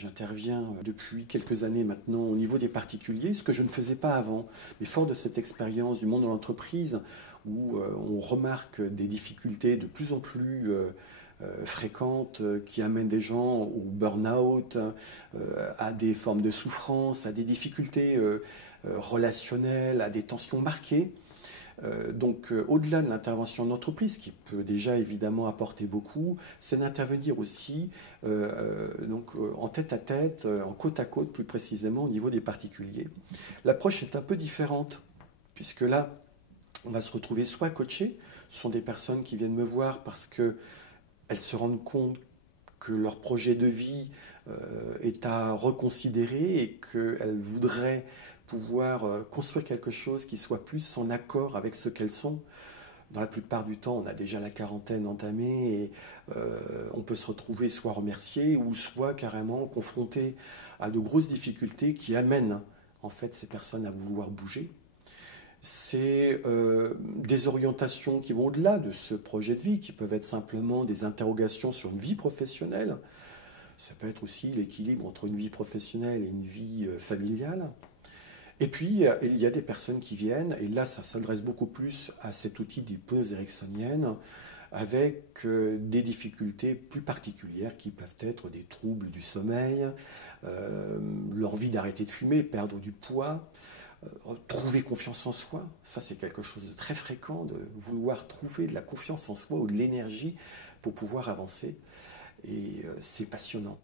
J'interviens depuis quelques années maintenant au niveau des particuliers, ce que je ne faisais pas avant. Mais fort de cette expérience du monde de l'entreprise, où on remarque des difficultés de plus en plus fréquentes qui amènent des gens au burn-out, à des formes de souffrance, à des difficultés relationnelles, à des tensions marquées. Au-delà de l'intervention en entreprise, qui peut déjà évidemment apporter beaucoup, c'est d'intervenir aussi en tête à tête, en côte à côte plus précisément au niveau des particuliers. L'approche est un peu différente, puisque là, on va se retrouver soit coachés, ce sont des personnes qui viennent me voir parce qu'elles se rendent compte que leur projet de vie est à reconsidérer et qu'elles voudraient pouvoir construire quelque chose qui soit plus en accord avec ce qu'elles sont. Dans la plupart du temps, on a déjà la quarantaine entamée et on peut se retrouver soit remercié ou soit carrément confronté à de grosses difficultés qui amènent en fait ces personnes à vouloir bouger. C'est des orientations qui vont au-delà de ce projet de vie, qui peuvent être simplement des interrogations sur une vie professionnelle. Ça peut être aussi l'équilibre entre une vie professionnelle et une vie familiale. Et puis, il y a des personnes qui viennent, et là, ça s'adresse beaucoup plus à cet outil d'hypnose ericksonienne, avec des difficultés plus particulières qui peuvent être des troubles du sommeil, l'envie d'arrêter de fumer, perdre du poids, trouver confiance en soi. Ça, c'est quelque chose de très fréquent, de vouloir trouver de la confiance en soi ou de l'énergie pour pouvoir avancer. Et c'est passionnant.